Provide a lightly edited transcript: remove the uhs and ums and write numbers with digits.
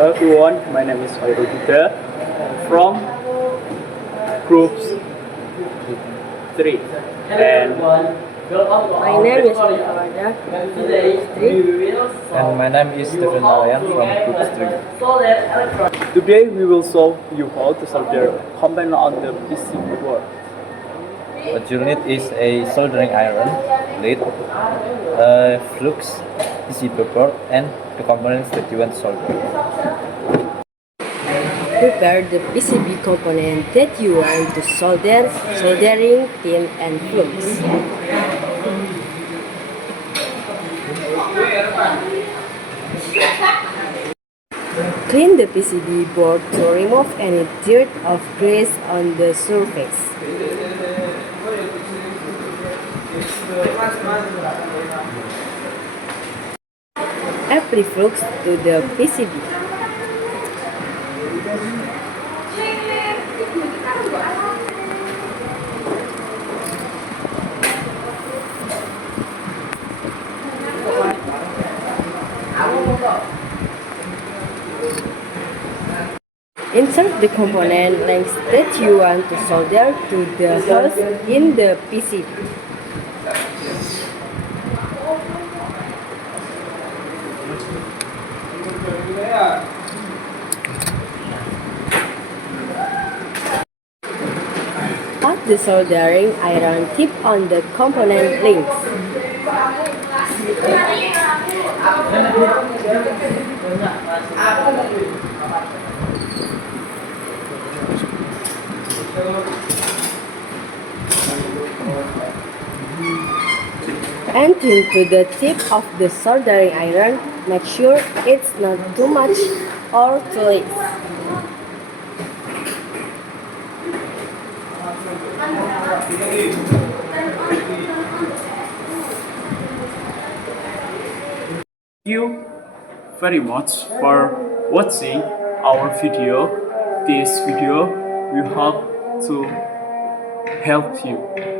Hello everyone, my name is Prosedure from groups 3 and My name is Nikawarda, Street. And my name is Stephen Narayan from Group 3. today we will show you how to solder component on the PCB board. What you'll need is a soldering iron, lead, a flux, PCB board, and the components that you want to solder. Prepare the PCB component that you want to solder, soldering tin and flux. Clean the PCB board to remove any dirt or grease on the surface. Apply flux to the PCB. Insert the component lengths that you want to solder to the holes in the PCB. Put the soldering iron tip on the component links. And into the tip of the soldering iron, make sure it's not too much or too less. Thank you very much for watching our video. This video will help you.